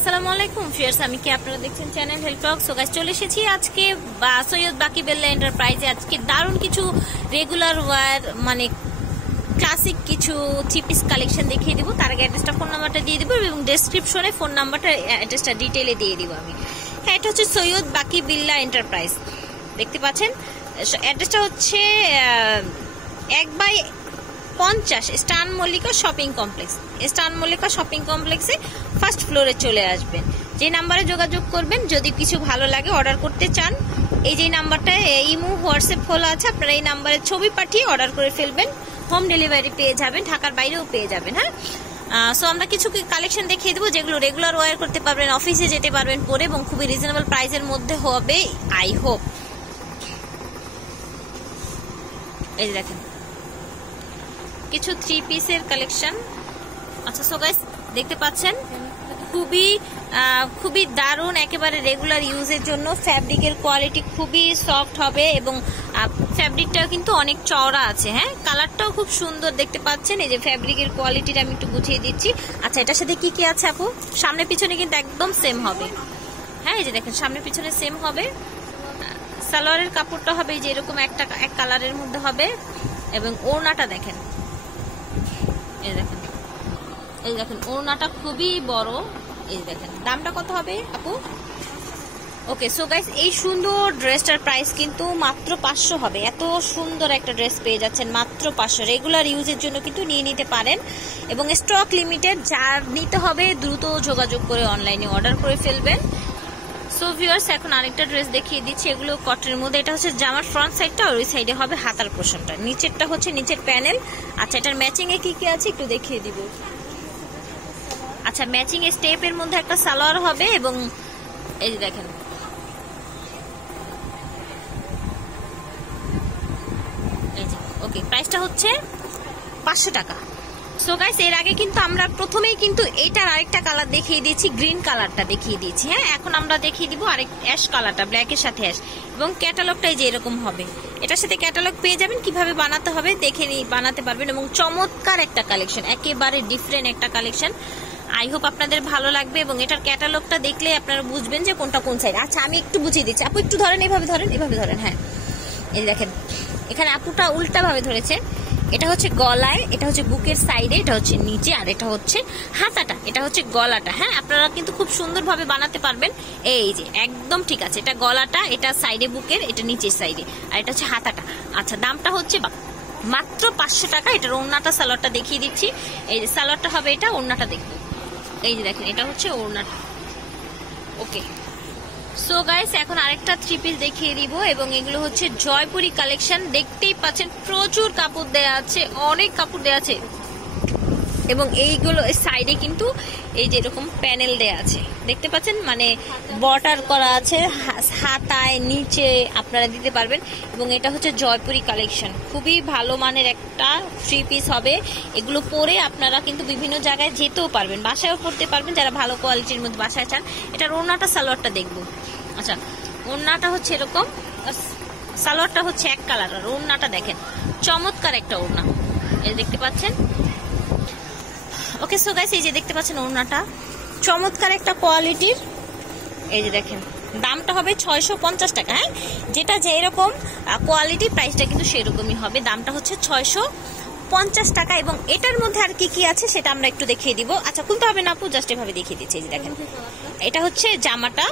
আসসালামু আলাইকুম ফিয়ার্স, আমি কি আপনারা দেখছেন চ্যানেল হেল্প টক। সো গাইস, চলে এসেছি আজকে সৈয়দ বাকি বিল্লাহ এন্টারপ্রাইজে। আজকে দারুণ কিছু রেগুলার ওয়্যার মানে ক্লাসিক কিছু থ্রি পিস কালেকশন দেখিয়ে দিব। তার আগে অ্যাড্রেসটা, ফোন নাম্বারটা দিয়ে দিব এবং ডেসক্রিপশনে ফোন নাম্বারটা অ্যাড্রেসটা ডিটেইলে দিয়ে দিব আমি। হ্যাঁ, এটা হচ্ছে সৈয়দ বাকি বিল্লাহ এন্টারপ্রাইজ, দেখতে পাচ্ছেন। অ্যাড্রেসটা হচ্ছে 1/50 স্টান মল্লিকা শপিং কমপ্লেক্স। স্টান মল্লিকা শপিং কমপ্লেক্সে ফার্স্ট ফ্লোরে চলে আসবেন। যে নাম্বারে যোগাযোগ করবেন যদি কিছু ভালো লাগে, অর্ডার করতে চান, এই যে নাম্বারটা ইমো হোয়াটসঅ্যাপ খোলা আছে, আপনারা এই নাম্বারে ছবি পাঠিয়ে অর্ডার করে ফেলবেন। হোম ডেলিভারি পেয়ে যাবেন, ঢাকার বাইরেও পেয়ে যাবেন। হ্যাঁ, সো আমরা কিছু কালেকশন দেখিয়ে দেবো যেগুলো রেগুলার ওয়্যার করতে পারবেন, অফিসে যেতে পারবেন পরে, এবং খুবই রিজনেবল প্রাইসের মধ্যে হবে আই হোপ। এই দেখেন কিছু থ্রি পিসের কালেকশন। আচ্ছা, সো গাইস দেখতে পাচ্ছেন খুবই দারুণ, একেবারে রেগুলার ইউজের জন্য। ফ্যাব্রিকের কোয়ালিটি খুবই সফট হবে এবং ফ্যাব্রিকটাও কিন্তু অনেক চওড়া আছে। হ্যাঁ, কালারটাও খুব সুন্দর দেখতে পাচ্ছেন। এই যে ফ্যাব্রিকের কোয়ালিটিটা আমি একটু বুঝিয়ে দিচ্ছি। আচ্ছা, এটার সাথে কি কি আছে আপু? সামনে পিছনে কিন্তু একদম সেম হবে। হ্যাঁ, এই যে দেখেন সামনে পিছনে সেম হবে। সালোয়ারের কাপড়টা হবে যে এরকম এক কালারের মধ্যে হবে, এবং ওড়নাটা দেখেন, এই দেখেন ওড়নাটা খুবই বড়। এই দেখেন দামটা কত হবে আপু? ওকে, সো গাইস এই সুন্দর ড্রেসটার প্রাইস কিন্তু মাত্র 500 হবে। এত সুন্দর একটা ড্রেস পেয়ে যাচ্ছেন মাত্র 500। রেগুলার ইউজের জন্য কিন্তু নিয়ে নিতে পারেন এবং স্টক লিমিটেড। যার নিতে হবে দ্রুত যোগাযোগ করে অনলাইনে অর্ডার করে ফেলবেন। সো ভিউয়ার্স, এখন আরেকটা ড্রেস দেখিয়ে দিচ্ছি। এগুলো কটনের মধ্যে। এটা হচ্ছে জামার ফ্রন্ট সাইডটা, আর ওই সাইডে হবে হাতার পোর্শনটা। নিচেরটা হচ্ছে নিচের প্যানেল। আচ্ছা, এটার ম্যাচিং এ কি কি আছে একটু দেখিয়ে দিব। আচ্ছা, ম্যাচিং এ স্টেপের মধ্যে একটা সালোয়ার হবে, এবং এই যে দেখেন এই যে। ওকে, প্রাইসটা হচ্ছে 500 টাকা। সো গাইস, এর আগে কিন্তু আমরা প্রথমেই কিন্তু এটার আরেকটা কালার দেখিয়ে দিয়েছি, গ্রিন কালারটা দেখিয়ে দিয়েছি। হ্যাঁ, এখন আমরা দেখিয়ে দিব আরেক অ্যাশ কালারটা, ব্ল্যাকের সাথে অ্যাশ, এবং ক্যাটালগটাই যে এরকম হবে। এটার সাথে ক্যাটালগ পেয়ে যাবেন, কিভাবে বানাতে হবে দেখে বানাতে পারবেন। এবং চমৎকার একটা কালেকশন, একেবারে ডিফারেন্ট একটা কালেকশন। আই হোপ আপনাদের ভালো লাগবে, এবং এটার ক্যাটালগটা দেখলে আপনারা বুঝবেন যে কোনটা কোন সাইড। আচ্ছা, আমি একটু বুঝিয়ে দিচ্ছি। আপু একটু ধরেন, এভাবে ধরেন। হ্যাঁ, এই দেখেন এখানে আপুটা উল্টা ভাবে ধরেছে। এটা হচ্ছে গলায়, এটা হচ্ছে বুকের সাইডে, এটা হচ্ছে নিচে, আর এটা হচ্ছে হাতাটা, এটা হচ্ছে গলাটা। হ্যাঁ, আপনারা কিন্তু খুব সুন্দরভাবে বানাতে পারবেন। এই যে একদম ঠিক আছে, এটা গলাটা, এটা সাইডে বুকের, এটা নিচের সাইডে, আর এটা হচ্ছে হাতাটা। আচ্ছা, দামটা হচ্ছে মাত্র 500 টাকা। এটার ওড়নাটা, সালোয়ারটা দেখিয়ে দিচ্ছি। এই যে সালোয়ারটা হবে এটা, ওড়নাটা দেখবো। এই যে দেখেন এটা হচ্ছে ওড়নাটা। ওকে, সো গাইস এখন আরেকটা থ্রি পিস দেখিয়ে দিব, এবং এগুলো হচ্ছে জয়পুরি কালেকশন। দেখতেই পাচ্ছেন প্রচুর কাপড় দেয়া আছে, অনেক কাপড় দেয়া আছে, এবং এইগুলো সাইডে কিন্তু এই যে এরকম প্যানেল দেয়া আছে, দেখতে পাচ্ছেন, মানে বর্ডার করা আছে হাতায় নিচে, আপনারা দিতে পারবেন। এবং এটা হচ্ছে জয়পুরি কালেকশন, খুবই ভালো মানের একটা থ্রি পিস হবে। এগুলো পরে আপনারা কিন্তু বিভিন্ন জায়গায় যেতেও পারবেন, বাসায়ও পড়তে পারবেন যারা ভালো কোয়ালিটির মধ্যে বাসায় চান। এটার ওড়নাটা, সালোয়ারটা দেখবো। আচ্ছা, ওড়নাটা হচ্ছে এরকম, সালোয়ারটা হচ্ছে এক কালার, আর ওড়নাটা দেখেন চমৎকার একটা ওড়না, এই দেখতে পাচ্ছেন। ওকে, সো গাইস এই যে দেখতে পাচ্ছেন ওড়নাটা চমৎকার একটা কোয়ালিটির। এই যে দেখেন দামটা হবে 650 টাকা। হ্যাঁ, যেটা যে এরকম কোয়ালিটি, প্রাইসটা কিন্তু সেরকমই হবে। দামটা হচ্ছে 650 টাকা। এবং এটার মধ্যে আর কি কি আছে সেটা আমরা একটু দেখিয়ে দিব। আচ্ছা, খুলতে হবে না আপু, জাস্ট এভাবে দেখিয়ে দিচ্ছি। এই যে দেখেন এটা হচ্ছে জামাটা,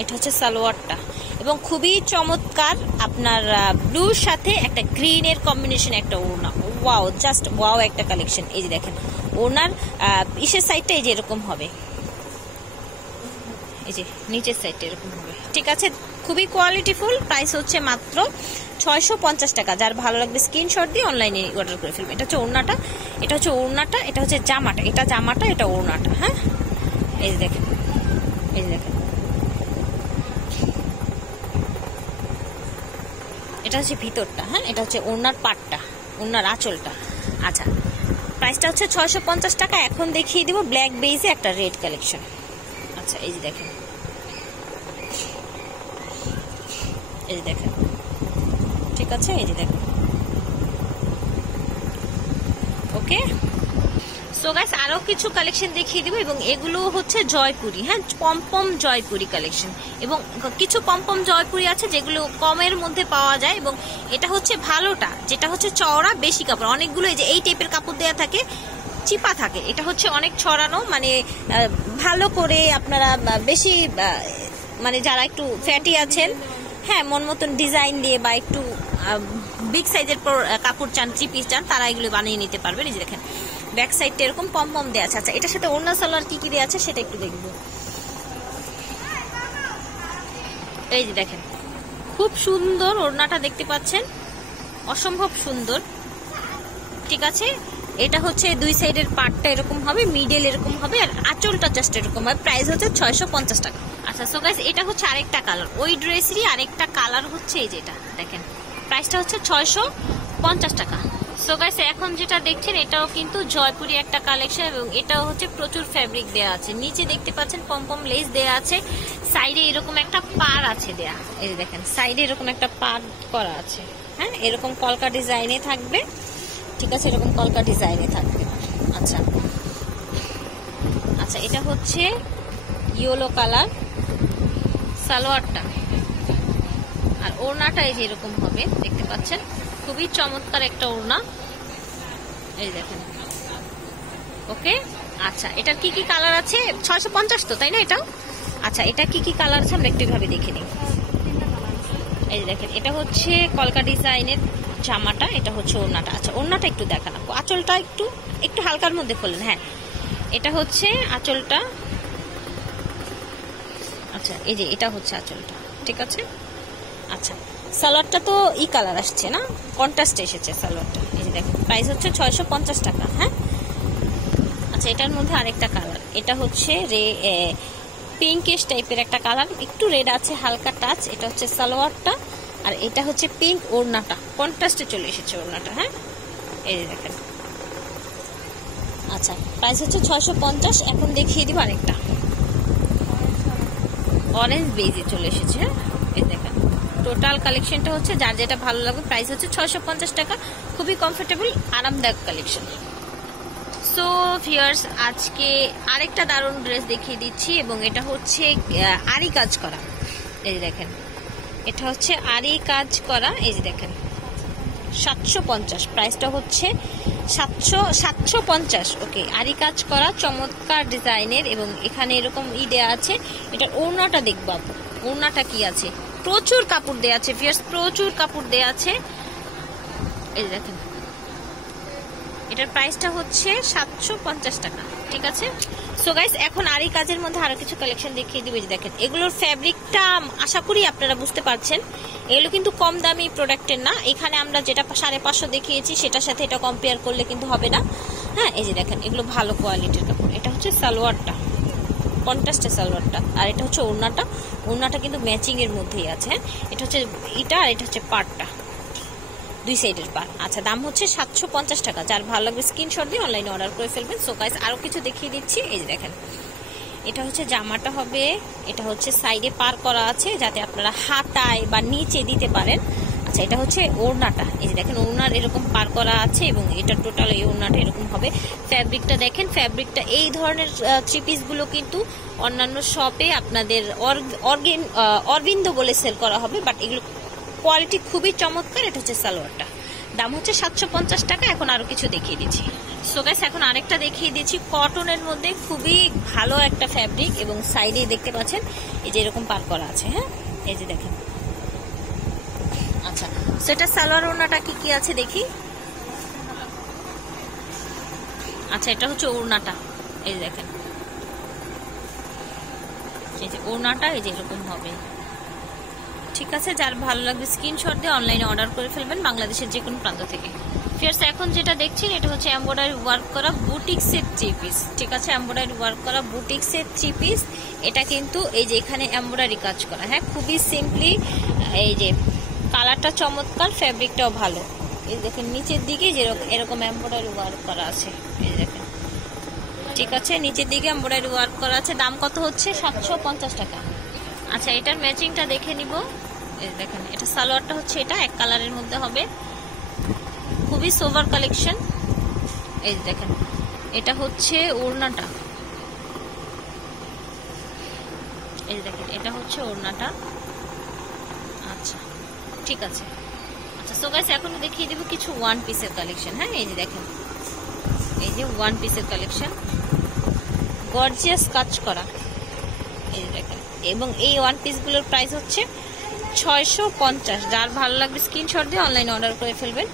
এটা হচ্ছে সালোয়ারটা, এবং খুবই চমৎকার আপনার ব্লুর সাথে একটা গ্রিনের কম্বিনেশন একটা ওড়না। ওয়াও, জাস্ট ওয়াও একটা কালেকশন। এই যে দেখেন ওড়নার ইসের সাইডটা এই যে এরকম হবে, এই যে নিচের সাইডটা এরকম হবে। ঠিক আছে, খুবই কোয়ালিটিফুল। প্রাইস হচ্ছে মাত্র 650 টাকা। যার ভালো লাগবে স্ক্রিনশট দিয়ে অনলাইনে অর্ডার করে ফেলবেন। এটা হচ্ছে ওড়নাটা, এটা হচ্ছে ওড়নাটা, এটা হচ্ছে জামাটা, এটা জামাটা, এটা ওড়নাটা। হ্যাঁ, এই যে দেখেন, এই যে দেখেন এটা হচ্ছে ভিতরটা। হ্যাঁ, এটা হচ্ছে ওড়নার পাটটা, ওড়নার আঁচলটা। আচ্ছা, প্রাইসটা হচ্ছে 650 টাকা। এখন দেখিয়ে দিব ব্ল্যাক বেজে একটা রেড কালেকশন। আচ্ছা, এই যে দেখেন, এই যে দেখেন, ঠিক আছে, এই যে দেখেন। ওকে, সো গাইস আরো কিছু কালেকশন দেখিয়ে দিব, এবং এগুলো হচ্ছে জয়পুরি, হ্যাঁ পমপম জয়পুরি কালেকশন, এবং কিছু পমপম জয়পুরি আছে যেগুলো কমের মধ্যে পাওয়া যায়, এবং এটা হচ্ছে ভালোটা যেটা হচ্ছে চওড়া বেশি কাপড়, অনেকগুলো এই টাইপের কাপড় দেয়া থাকে, চিপা থাকে, এটা হচ্ছে অনেক ছড়ানো, মানে ভালো করে আপনারা বেশি মানে যারা একটু ফ্যাটি আছেন, হ্যাঁ মন মতন ডিজাইন দিয়ে বা একটু বিগ সাইজের কাপড় চান, 3 পিস চান, তারা এগুলো বানিয়ে নিতে পারবেন। এই যে দেখেন ব্যাক সাইডটা এরকম পমপম দেওয়া আছে। আচ্ছা এটার সাথে ওড়না সালোয়ার কি কি দেওয়া আছে সেটা একটু দেখবো। এই যে দেখেন খুব সুন্দর ওড়নাটা দেখতে পাচ্ছেন, অসম্ভব সুন্দর, ঠিক আছে। এটা হচ্ছে 2 সাইডের পার্টটা এরকম হবে, মিডল এরকম হবে, আর আঁচলটা জাস্ট এরকম হবে। প্রাইস হচ্ছে 650 টাকা। আচ্ছা সো গাইস এটা হচ্ছে আরেকটা কালার, ওই ড্রেসেরই আরেকটা কালার হচ্ছে এই যেটা দেখেন, প্রাইসটা হচ্ছে 650 টাকা। সো গাইস এখন যেটা দেখছেন এটাও কিন্তু জয়পুরি একটা কালেকশন, এবং এটাও হচ্ছে প্রচুর ফ্যাব্রিক দেয়া আছে, নিচে দেখতে পাচ্ছেন পমপম লেস দেয়া আছে, সাইডে এরকম একটা পার আছে দেয়া, এই দেখেন সাইডে এরকম একটা পার করা আছে, হ্যাঁ এরকম কলকা ডিজাইনে থাকবে, ঠিক আছে, এরকম কলকা ডিজাইনে থাকবে। আচ্ছা আচ্ছা এটা হচ্ছে ইয়েলো কালার সালোয়ারটা, আর ওড়নাটা এই যে এরকম হবে দেখতে পাচ্ছেন, খুবই চমৎকার একটা ওড়না, এই দেখেন। ওকে আচ্ছা এটার কি কি কালার আছে? 650 তো তাই না এটা? আচ্ছা এটা কি কি কালার আছে আমরা একটু ভাবে দেখে নিই। এই যে দেখেন এটা হচ্ছে কলকা ডিজাইনের জামাটা, এটা হচ্ছে ওড়নাটা। আচ্ছা ওড়নাটা একটু দেখান, আঁচলটা একটু একটু হালকার মধ্যে খোলেন, হ্যাঁ এটা হচ্ছে আঁচলটা। আচ্ছা এই যে এটা হচ্ছে আঁচলটা, ঠিক আছে। আচ্ছা সালোয়ারটা তো ই কালার আসছে না, কন্ট্রাস্ট এসেছে সালোয়ারটা, এই যে দেখেন প্রাইস হচ্ছে 650 টাকা, হ্যাঁ। আচ্ছা এটার মধ্যে আরেকটা কালার, এটা হচ্ছে পিঙ্কিশ টাইপের একটা কালার, একটু রেড আছে হালকা টাচ, এটা হচ্ছে সালোয়ারটা, আর এটা হচ্ছে পিঙ্ক ওড়নাটা, কন্ট্রাস্টে চলে এসেছে ওড়নাটা, হ্যাঁ এই যে দেখেন। আচ্ছা প্রাইস হচ্ছে 650। এখন দেখিয়ে দিব আরেকটা অরেঞ্জ বেজে চলে এসেছে, হ্যাঁ এই দেখেন টোটাল কালেকশনটা হচ্ছে যার যেটা ভালো লাগবে, প্রাইস হচ্ছে 650 টাকা, খুবই কমফোর্টেবল আরামদায়ক কালেকশন। সো ভিউয়ার্স আজকে আরেকটা দারুণ ড্রেস দেখিয়ে দিচ্ছি, এবং এটা হচ্ছে আরি কাজ করা, এই যে দেখেন এটা হচ্ছে আরি কাজ করা, এই যে দেখেন 750, প্রাইসটা হচ্ছে 750। ওকে আরি কাজ করা চমৎকার ডিজাইনের, এবং এখানে এরকম দেয়া আছে। এটার ওড়নাটা দেখবো, ওড়নাটা কি আছে, প্রচুর কাপড় দেয়া আছে ভিউয়ার্স, প্রচুর কাপড় দেয়া আছে, এই দেখেন এটার প্রাইসটা হচ্ছে 750 টাকা, ঠিক আছে। সো গাইস এখন আরি কাজের মধ্যে আরো কিছু কালেকশন দেখিয়ে দিবে, যে দেখেন এগুলোর ফ্যাব্রিকটা আশা করি আপনারা বুঝতে পারছেন, এগুলো কিন্তু কম দামি প্রোডাক্টের না, এখানে আমরা যেটা 550 দেখিয়েছি সেটার সাথে এটা কম্পেয়ার করলে কিন্তু হবে না, হ্যাঁ এই যে দেখেন এগুলো ভালো কোয়ালিটির কাপড়। এটা হচ্ছে সালোয়ারটা, কন্ট্রাস্টের সালোয়ারটা, আর এটা হচ্ছে ওড়নাটা, ওড়নাটা কিন্তু ম্যাচিং এর মধ্যেই আছে, হ্যাঁ এটা হচ্ছে এটা, আর এটা হচ্ছে পার্টটা, 2 সাইডের পার। আচ্ছা দাম হচ্ছে 750 টাকা, যার ভালো লাগবে স্ক্রিনশট দিয়ে অনলাইনে অর্ডার করে ফেলবেন। সো গাইস আরো কিছু দেখিয়ে দিচ্ছি, এই যে দেখেন এটা হচ্ছে জামাটা হবে, এটা হচ্ছে সাইডে পার করা আছে যাতে আপনারা হাতায় বা নিচে দিতে পারেন। আচ্ছা এটা হচ্ছে ওড়নাটা, এই যে দেখেন ওড়নার এরকম পার করা আছে, এবং এটা টোটাল এই ওড়নাটা এরকম হবে। ফ্যাব্রিকটা দেখেন, ফ্যাব্রিকটা এই ধরনের 3 পিস গুলো কিন্তু অন্যান্য শপে আপনাদের অরবিন্দ বলে সেল করা হবে, বাট এগুলো কোয়ালিটি খুবই চমৎকার। এটা হচ্ছে সালোয়ারটা, দাম হচ্ছে 750 টাকা। এখন আরো কিছু দেখিয়ে দিচ্ছি। সো গাইস এখন আরেকটা দেখিয়ে দিচ্ছি, কটনের মধ্যে খুবই ভালো একটা ফ্যাব্রিক, এবং সাইডে দেখতে পাচ্ছেন এই যে এরকম পার করা আছে, হ্যাঁ এই যে দেখেন। আচ্ছা সেটা সালোয়ার ওড়নাটা কি কি আছে দেখি। আচ্ছা এটা হচ্ছে ওড়নাটা, এই যে দেখেন এই যে ওড়নাটা এই যে এরকম হবে, ঠিক আছে। যার ভালো লাগবে স্ক্রিনশট দিয়ে অনলাইনে অর্ডার করে ফেলবেন বাংলাদেশের যে কোনো প্রান্ত থেকে। ফিয়ার্স এখন যেটা দেখছেন এটা হচ্ছে এমব্রয়ডারি ওয়ার্ক করা বুটিক্সের 3 পিস, ঠিক আছে, এমব্রয়ডারি ওয়ার্ক করা বুটিক্সের 3 পিস। এটা কিন্তু এই যে এখানে এমব্রয়ডারি কাজ করা, হ্যাঁ খুবই সিম্পলি, এই যে কালারটা চমৎকার, ফ্যাব্রিকটাও ভালো। এই দেখেন নিচের দিকে যে এরকম এমব্রয়ডারি ওয়ার্ক করা আছে, এই দেখেন, ঠিক আছে, নিচের দিকে এমব্রয়ডারি ওয়ার্ক করা আছে। দাম কত হচ্ছে? 750 টাকা। আচ্ছা এটার ম্যাচিংটা দেখে নিব। এই দেখেন এটা সালোয়ারটা হচ্ছে এটা এক কালারের মধ্যে হবে, খুবই সোভার কালেকশন। এই দেখেন এটা হচ্ছে ওড়নাটা, এই দেখেন এটা হচ্ছে ওড়নাটা। আচ্ছা ঠিক আছে। আচ্ছা সো গাইস এখন দেখিয়ে দেব কিছু ওয়ান পিসের কালেকশন। হ্যাঁ এই যে দেখেন, এই যে ওয়ান পিসের কালেকশন, গর্জিয়াস কাজ করা, এই যে দেখেন। এবং এই ওয়ান পিসগুলোর প্রাইস হচ্ছে 650। যার ভালো লাগবে স্ক্রিনশট দিয়ে অনলাইনে অর্ডার করে ফেলবেন।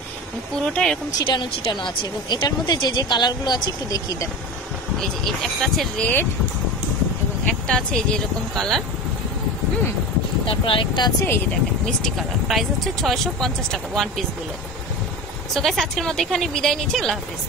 পুরোটা এরকম ছিটানো ছিটানো আছে এবং এটার মধ্যে যে যে কালারগুলো আছে একটু দেখিয়ে দেন। এই যে একটা আছে রেড এবং একটা আছে এই যে এরকম কালার, তারপর আরেকটা আছে এই যে দেখেন মিষ্টি কালার। প্রাইস হচ্ছে 650 টাকা ওয়ান পিসগুলো। সো গাইস আজকের মতো এখানে বিদায় নিচ্ছি, আল্লাহ হাফেজ।